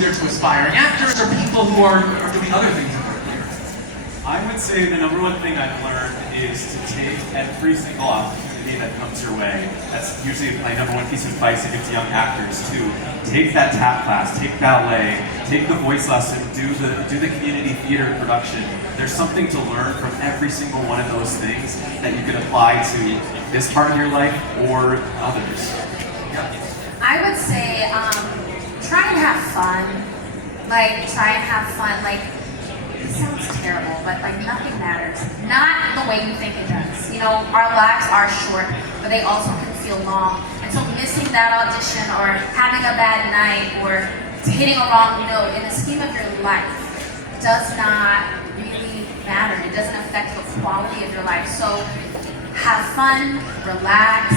either to aspiring actors or people who are doing other things in their career? I would say the number one thing I've learned is to take every single opportunity that comes your way. That's usually my number one piece of advice I give to young actors too. Take that tap class, take ballet, take the voice lesson, do the community theater production. There's something to learn from every single one of those things that you can apply to this part of your life or others. I would say try and have fun. Try and have fun. It sounds terrible, but nothing matters. Not the way you think it does. You know, our lives are short, but they also can feel long. And so missing that audition or having a bad night or hitting a wrong note in the scheme of your life does not really matter. It doesn't affect the quality of your life. So have fun, relax,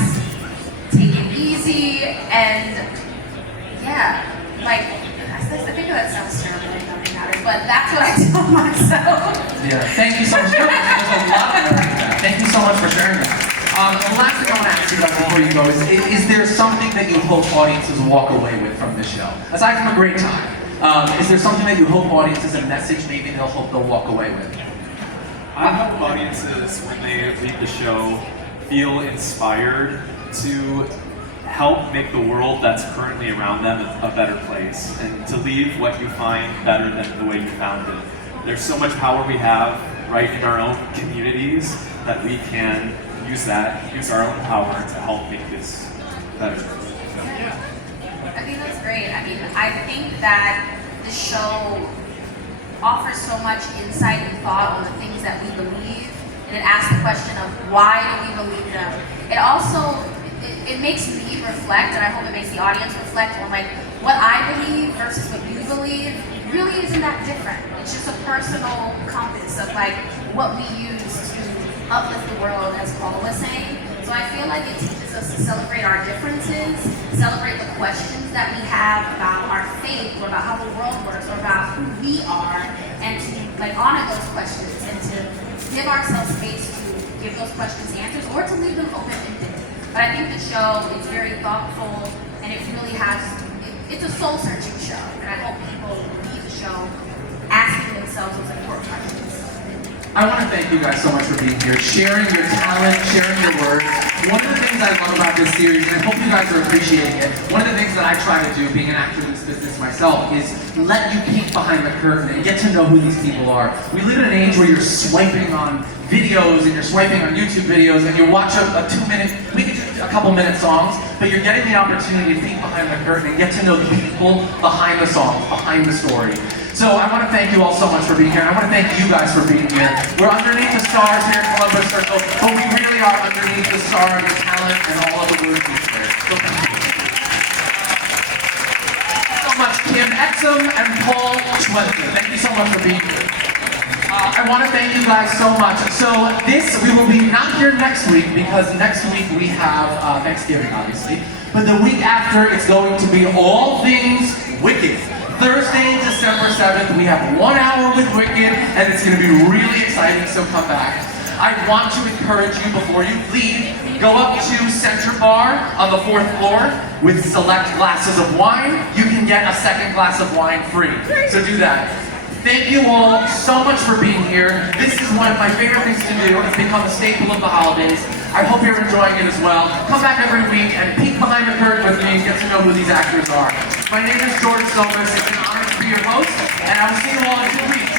take it easy, and yeah, I think that sounds terrible, nothing matters, but that's what I tell myself. Yeah, thank you so much. There's a lot of learning that. Thank you so much for sharing that. The last thing I want to ask you guys before you go is there something that you hope audiences walk away with from this show? Aside from a great time, is there something that you hope audiences, a message maybe they'll walk away with? I hope audiences, when they read the show, feel inspired to help make the world that's currently around them a better place, and to leave what you find better than the way you found it. There's so much power we have right in our own communities that we can use our own power to help make this better. Yeah. I think that's great. I think that the show offers so much insight and thought on the things that we believe, and it asks the question of why do we believe them. It also it makes me reflect, and I hope it makes the audience reflect on what I believe versus what you believe really isn't that different. It's just a personal compass of what we use to uplift the world, as Paul was saying. So I feel like it teaches us to celebrate our differences, celebrate the questions that we have about our faith, or about how the world works, or about who we are, and to honor those questions and to give ourselves space to give those questions answers or to leave them open-ended. But I think the show is very thoughtful, and it really it's a soul-searching show, and I hope people leave the show asking themselves those important questions. I want to thank you guys so much for being here, sharing your talent, sharing your words. One of the things I love about this series, and I hope you guys are appreciating it, one of the things that I try to do, being an actor in this business myself, is let you peek behind the curtain and get to know who these people are. We live in an age where you're swiping on videos and you're swiping on YouTube videos and you watch a 2-minute, we could do a couple minute songs, but you're getting the opportunity to peek behind the curtain and get to know the people behind the songs, behind the story. So I want to thank you all so much for being here, and I want to thank you guys for being here. We're underneath the stars here at Columbus Circle, but we really are underneath the star of your talent and all of the words you share. So thank you. So much, Kim Exum and Paul Schwenter. Thank you so much for being here. I want to thank you guys so much. So we will be not here next week, because next week we have Thanksgiving, obviously. But the week after, it's going to be all things Wicked. Thursday, December 7th, we have 1 hour with Wicked, and it's going to be really exciting, so come back. I want to encourage you, before you leave, go up to Center Bar on the 4th floor with select glasses of wine. You can get a second glass of wine free, so do that. Thank you all so much for being here. This is one of my favorite things to do. It's become a staple of the holidays. I hope you're enjoying it as well. Come back every week and peek behind the curtain with me and get to know who these actors are. My name is George Silvers. It's an honor to be your host, and I will see you all in 2 weeks.